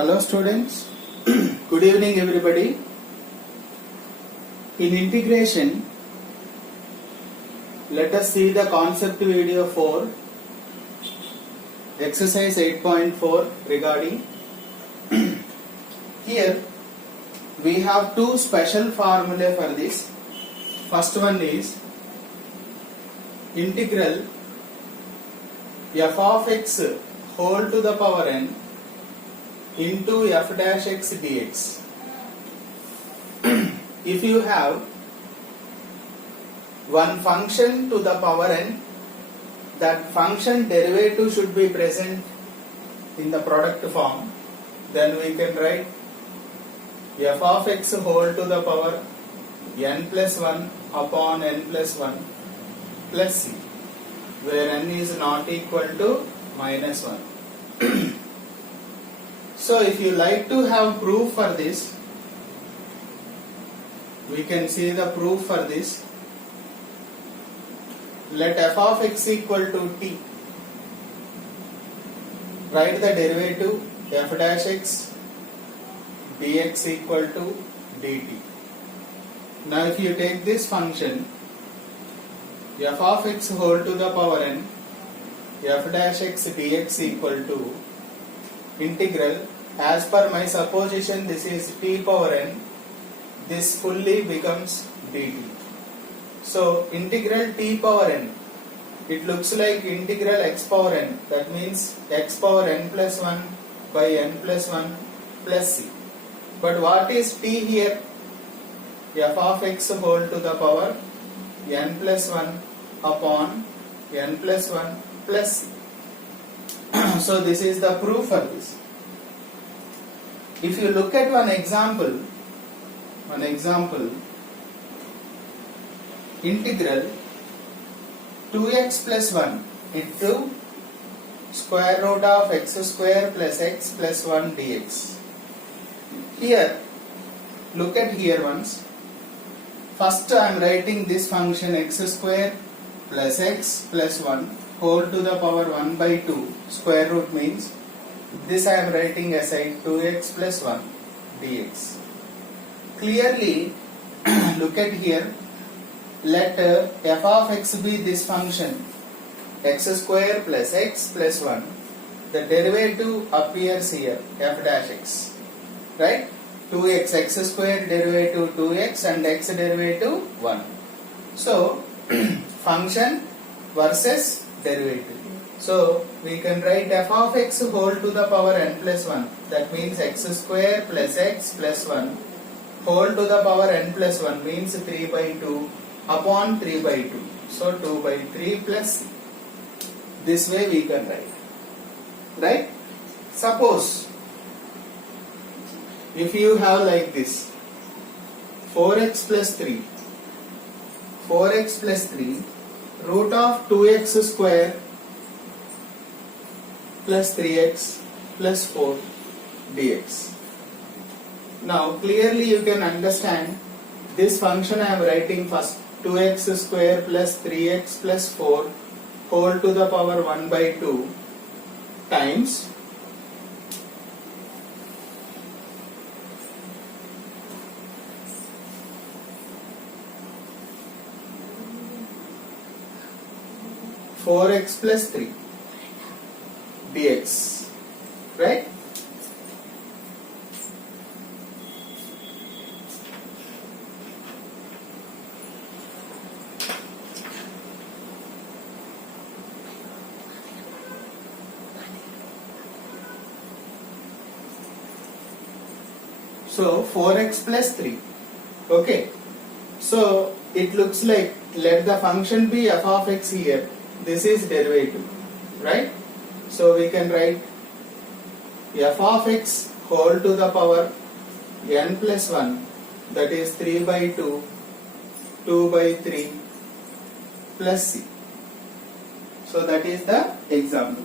Hello students, good evening everybody. In integration, let us see the concept video 4, exercise 8.4 regarding. Here we have two special formulae for this. First one is integral f of x whole to the power n into f dash x dx. If you have one function to the power n, that function derivative should be present in the product form, then we can write f of x whole to the power n plus 1 upon n plus 1 plus c, where n is not equal to minus 1. So if you like to have proof for this, we can see the proof for this. Let f of x equal to t. Write the derivative f dash x dx equal to dt. Now if you take this function f of x whole to the power n f dash x dx equal to integral, as per my supposition this is t power n, this fully becomes dt. So integral t power n, it looks like integral x power n, that means x power n plus 1 by n plus 1 plus c. But what is t here? F of x whole to the power n plus 1 upon n plus 1 plus c. So this is the proof for this. If you look at one example, integral 2x plus 1 into square root of x square plus x plus 1 dx. Here, look at here once. First I am writing this function x square plus x plus 1 whole to the power 1 by 2, square root means this I am writing aside 2x plus 1 dx. Clearly, look at here, let f of x be this function x square plus x plus 1. The derivative appears here, f dash x, right? 2x, x square derivative 2x and x derivative 1. So, function versus derivative. So, we can write f of x whole to the power n plus 1. That means x square plus x plus 1 whole to the power n plus 1 means 3 by 2 upon 3 by 2. So, 2 by 3 plus c. This way we can write. Right? Suppose, if you have like this, 4x plus 3 root of 2x square plus 3x plus 4 dx. Now clearly you can understand this function I am writing first, 2x square plus 3x plus 4 whole to the power 1 by 2 times four x plus 3 dx, right? So 4x plus 3. Okay. So it looks like, let the function be f of x here. This is derivative, right? So we can write f of x whole to the power n plus 1, that is 3 by 2, 2 by 3 plus c. So that is the example.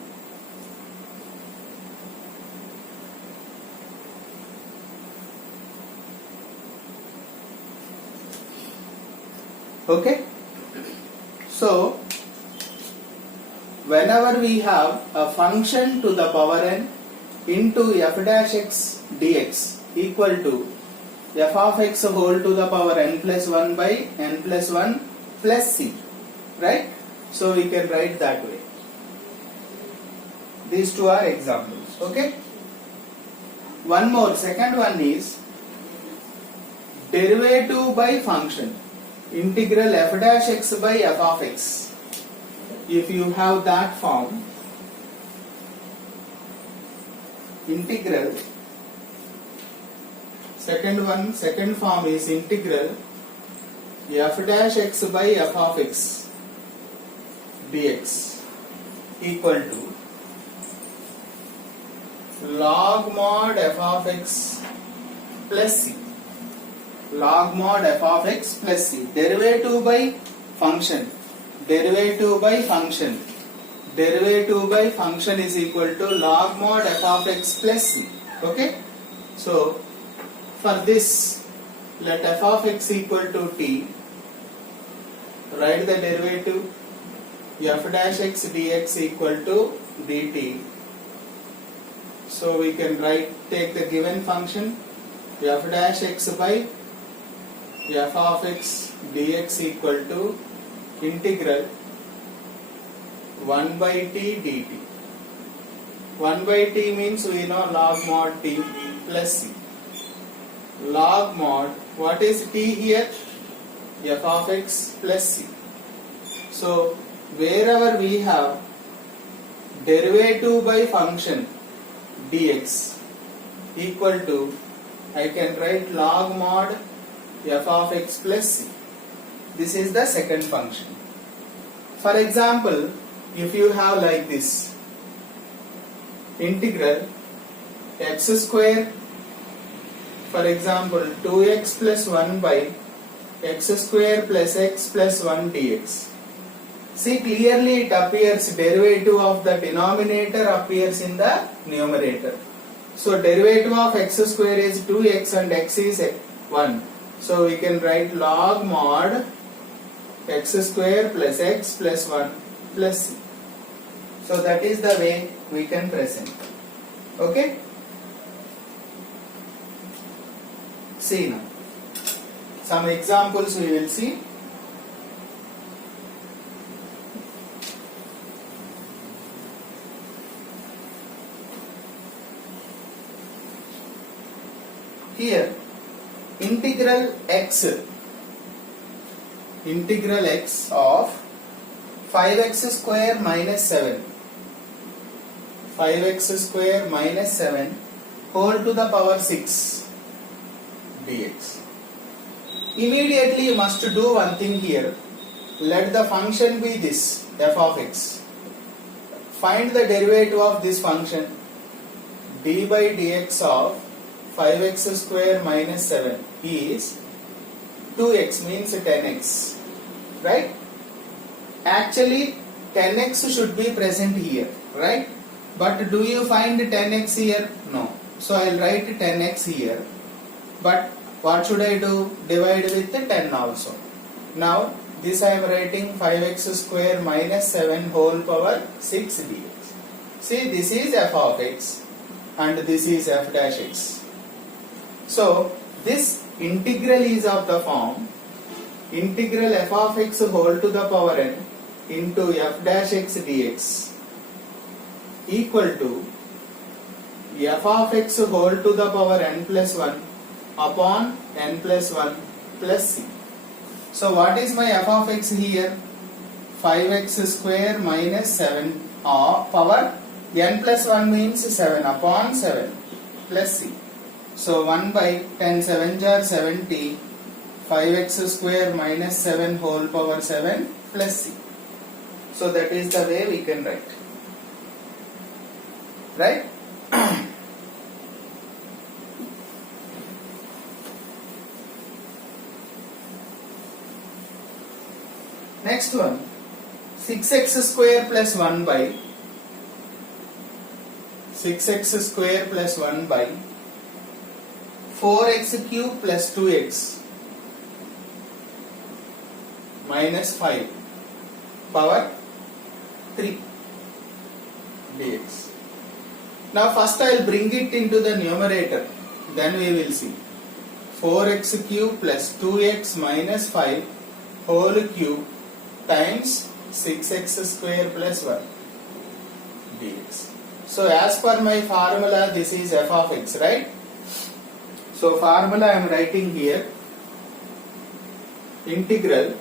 Okay? So, whenever we have a function to the power n into f dash x dx equal to f of x whole to the power n plus 1 by n plus 1 plus c, right? So we can write that way. These two are examples, okay? One more, second one is derivative by function, integral f dash x by f of x. If you have that form, integral, second form is integral f dash x by f of x dx equal to log mod f of x plus c. Log mod f of x plus c. Derivative by function. Derivative by function. Derivative by function is equal to log mod f of x plus c. Okay? So, for this, let f of x equal to t. Write the derivative f dash x dx equal to dt. So we can take the given function f dash x by f of x dx equal to integral 1 by t dt. 1 by t means we know log mod t plus c. Log mod, what is t here? F of x plus c. So wherever we have derivative by function dx equal to, I can write log mod f of x plus c. This is the second function. For example, if you have like this, integral x square, for example 2x plus 1 by x square plus x plus 1 dx. See, clearly it appears derivative of the denominator appears in the numerator. So derivative of x square is 2x and x is 1. So we can write log mod x square plus x plus 1 plus c. So that is the way we can present. Okay? See now. Some examples we will see. Here, integral x of 5x square minus 7, 5x square minus 7 whole to the power 6 dx. Immediately you must do one thing here. Let the function be this, f of x. Find the derivative of this function, d by dx of 5x square minus 7 is 2x, means 10x, right? Actually 10x should be present here, right? But do you find 10x here? No. So I will write 10x here. But what should I do? Divide with 10 also. Now this I am writing 5x square minus 7 whole power 6 dx. See, this is f of x and this is f dash x. So this integral is of the form integral f of x whole to the power n into f dash x dx equal to f of x whole to the power n plus 1 upon n plus 1 plus c. So what is my f of x here? 5x square minus 7 power n plus 1 means 7 upon 7 plus c. So 1 by 10 7 jar 70, 5x square minus 7 whole power 7 plus c. So that is the way we can write. Right? Next one, 6x square plus 1 by 6x square plus 1 by 4x cube plus 2x minus 5 power 3 dx. Now first I will bring it into the numerator, then we will see. 4x cube plus 2x minus 5 whole cube times 6x square plus 1 dx. So as per my formula, this is f of x, right? So formula I am writing here, integral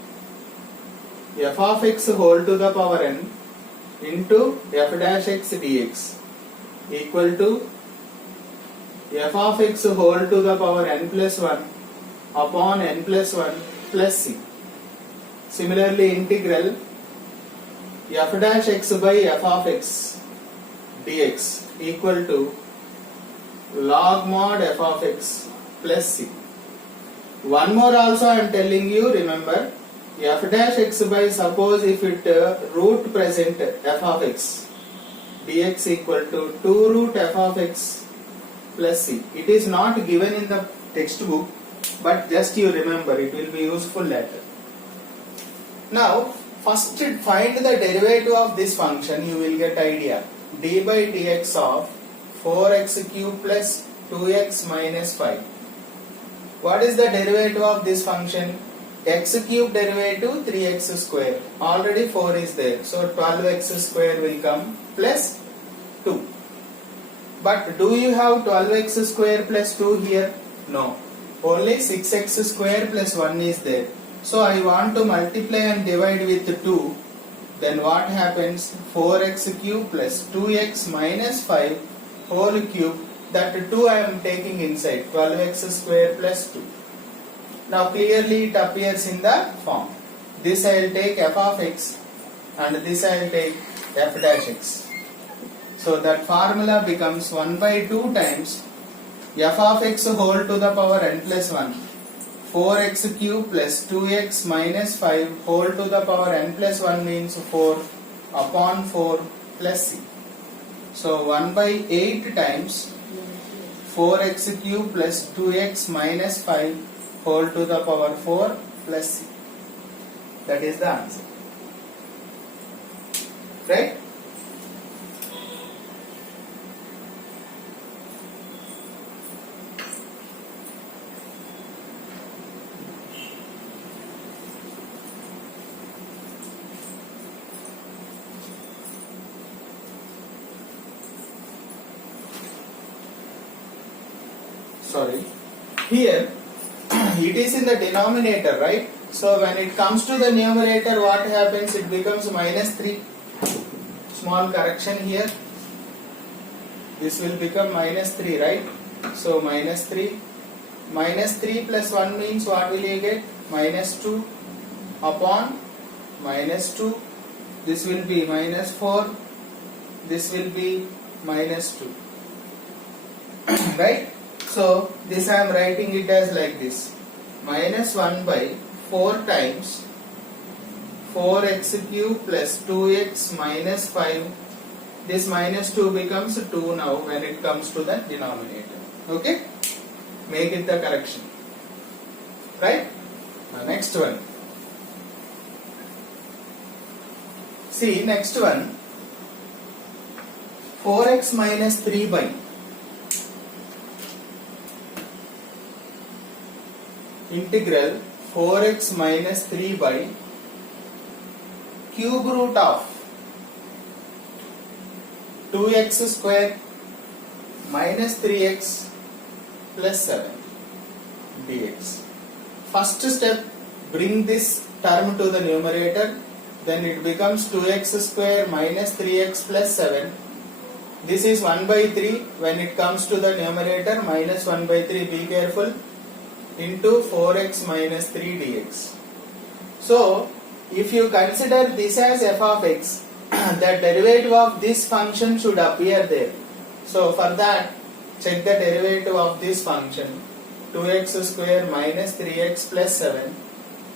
f of x whole to the power n into f dash x dx equal to f of x whole to the power n plus 1 upon n plus 1 plus c. Similarly, integral f dash x by f of x dx equal to log mod f of x plus c. One more also I am telling you, remember, f dash x by, suppose if it root present f of x dx equal to 2 root f of x plus c. It is not given in the textbook, but just you remember, it will be useful later. Now first find the derivative of this function, you will get idea. D by dx of 4x cube plus 2x minus 5. What is the derivative of this function? X cube derivative 3x square. Already 4 is there, so 12x square will come plus 2. But do you have 12x square plus 2 here? No. Only 6x square plus 1 is there. So I want to multiply and divide with 2. Then what happens? 4x cube plus 2x minus 5 whole cube. That 2 I am taking inside. 12x square plus 2. Now clearly it appears in the form. This I will take f of x and this I will take f dash x. So that formula becomes 1 by 2 times f of x whole to the power n plus 1, 4x cube plus 2x minus 5 whole to the power n plus 1 means 4 upon 4 plus c. So 1 by 8 times 4x cube plus 2x minus 5 whole to the power 4 plus c. That is the answer. Right? Sorry. Here it is in the denominator, right? So when it comes to the numerator, what happens? It becomes minus 3. Small correction here. This will become minus 3, right? So minus 3. Minus 3 plus 1 means what will you get? Minus 2 upon minus 2. This will be minus 4. This will be minus 2. Right? So this I am writing it as like this. Minus 1 by 4 times 4x cube plus 2x minus 5. This minus 2 becomes 2 now when it comes to the denominator. Okay? Make it the correction. Right? Now next one. See, next one. 4x minus 3 by integral 4x minus 3 by cube root of 2x square minus 3x plus 7 dx. First step, bring this term to the numerator, then it becomes 2x square minus 3x plus 7. This is 1 by 3 when it comes to the numerator, minus 1 by 3, be careful, into 4x minus 3 dx. So if you consider this as f of x, the derivative of this function should appear there. So for that, check the derivative of this function, 2x square minus 3x plus 7,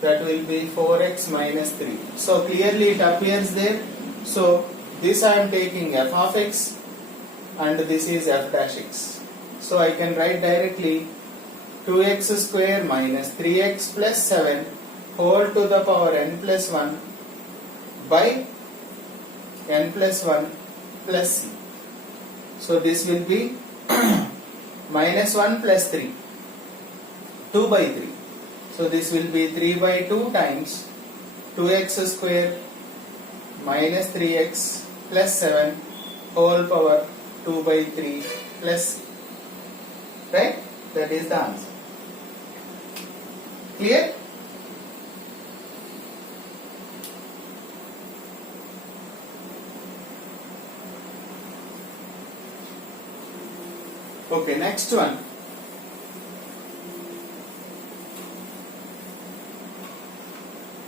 that will be 4x minus 3. So clearly it appears there. So this I am taking f of x and this is f dash x. So I can write directly 2x square minus 3x plus 7 whole to the power n plus 1 by n plus 1 plus c. So this will be minus 1 plus 3, 2 by 3. So this will be 3 by 2 times 2x square minus 3x plus 7 whole power 2 by 3 plus c. Right? That is the answer. Clear? Okay, next one.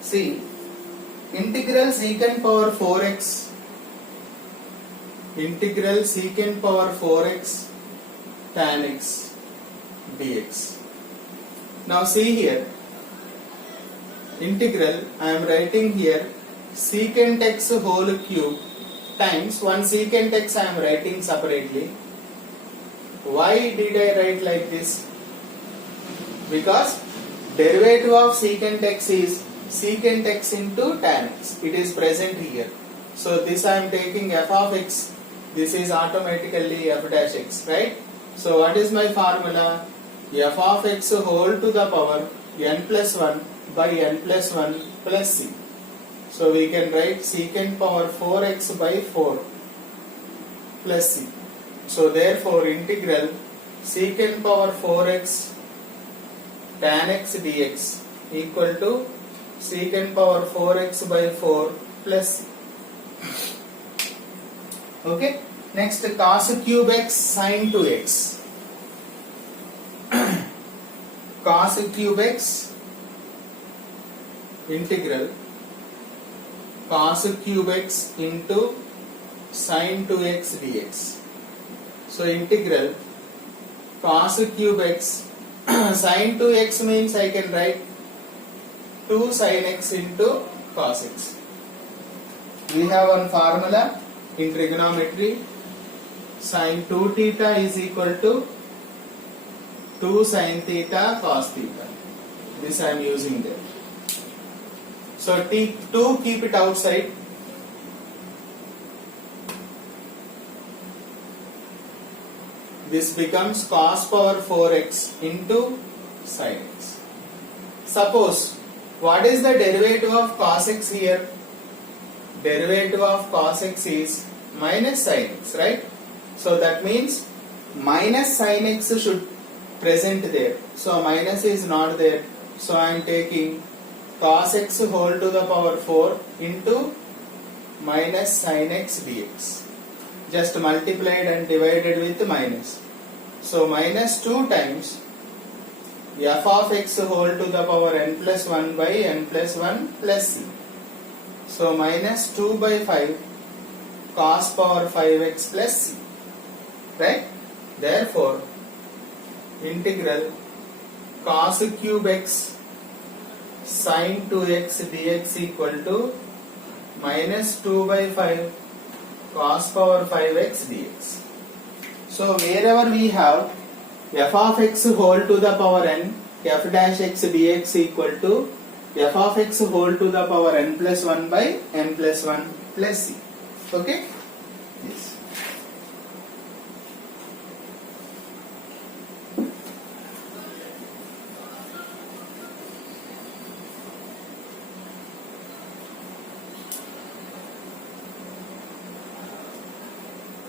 See, integral secant power 4x, integral secant power 4x tan x dx. Now see here, integral I am writing here secant x whole cube times 1 secant x I am writing separately. Why did I write like this? Because derivative of secant x is secant x into tan x. It is present here. So this I am taking f of x. This is automatically f dash x, right? So what is my formula? F of x whole to the power n plus 1 by n plus 1 plus c. So we can write secant power 4x by 4 plus c. So therefore integral secant power 4x tan x dx equal to secant power 4x by 4 plus c. Okay. Next, cos cube x sin 2x. Cos cube x integral cos cube x into sin 2x dx. So integral cos cube x sin 2x means I can write 2 sin x into cos x. We have one formula in trigonometry. Sin 2 theta is equal to 2 sin theta cos theta. This I am using there. So T2 keep it outside. This becomes cos power 4x into sin x. Suppose, what is the derivative of cos x here? Derivative of cos x is minus sin x, right? So that means minus sin x should present there. So minus is not there. So I am taking cos x whole to the power 4 into minus sin x dx. Just multiplied and divided with minus. So minus 2 times f of x whole to the power n plus 1 by n plus 1 plus c. So minus 2 by 5 cos power 5x plus c. Right? Therefore, integral cos cube x sin 2x dx equal to minus 2 by 5 cos power 5x dx. So wherever we have f of x whole to the power n, f dash x dx equal to f of x whole to the power n plus 1 by n plus 1 plus c. Okay? Yes.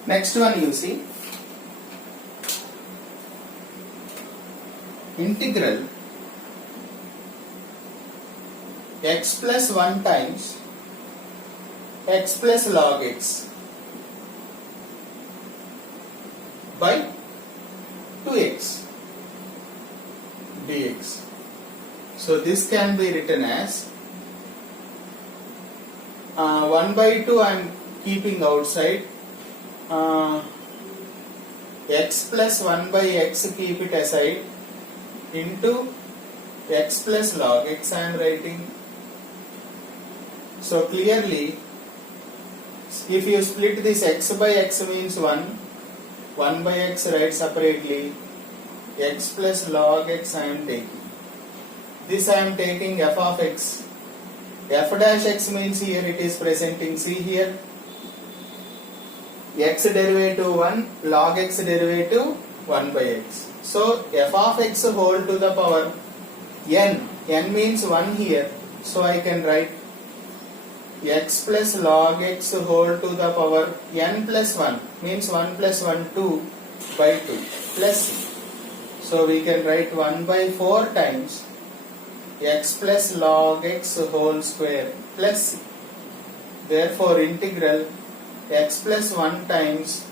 Next one you see, integral x plus 1 times x plus log x by 2x dx. So this can be written as 1 by 2 I am keeping outside. X plus 1 by x keep it aside into x plus log x I am writing. So clearly, if you split this x by x means 1 by x write separately, x plus log x I am taking. This I am taking f of x. F dash x means here it is presenting, see here. x derivative 1, log x derivative 1 by x. So f of x whole to the power n means 1 here, so I can write x plus log x whole to the power n plus 1 means 1 plus 1 2 by 2 plus c. So we can write 1 by 4 times x plus log x whole square plus c. Therefore integral x plus 1 times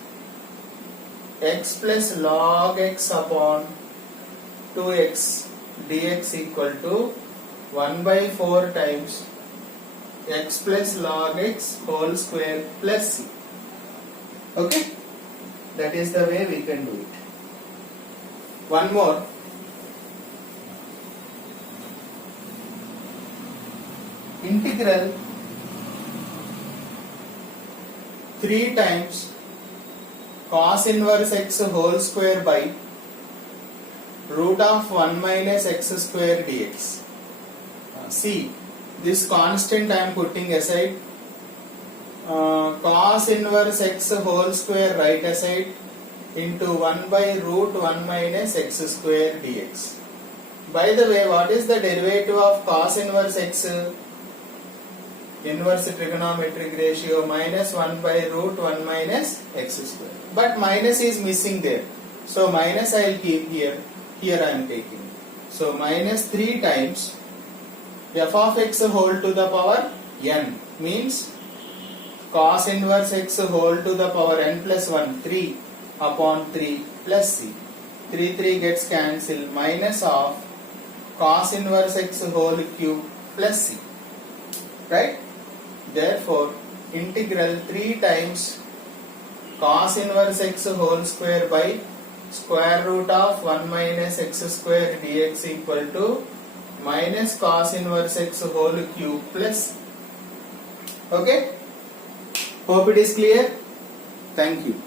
x plus log x upon 2x dx equal to 1 by 4 times x plus log x whole square plus c. Okay, that is the way we can do it. One more. Integral 3 times cos inverse x whole square by root of 1 minus x square dx. See, this constant I am putting aside. Cos inverse x whole square right aside into 1 by root 1 minus x square dx. By the way, what is the derivative of cos inverse x? Inverse trigonometric ratio minus 1 by root 1 minus x square. But minus is missing there. So minus I will keep here. Here I am taking. So minus 3 times f of x whole to the power n means cos inverse x whole to the power n plus 1 3 upon 3 plus c. 3 gets cancelled, minus of cos inverse x whole cube plus c. Right? Therefore integral 3 times cos inverse x whole square by square root of 1 minus x square dx equal to minus cos inverse x whole cube plus. Okay? Hope it is clear. Thank you.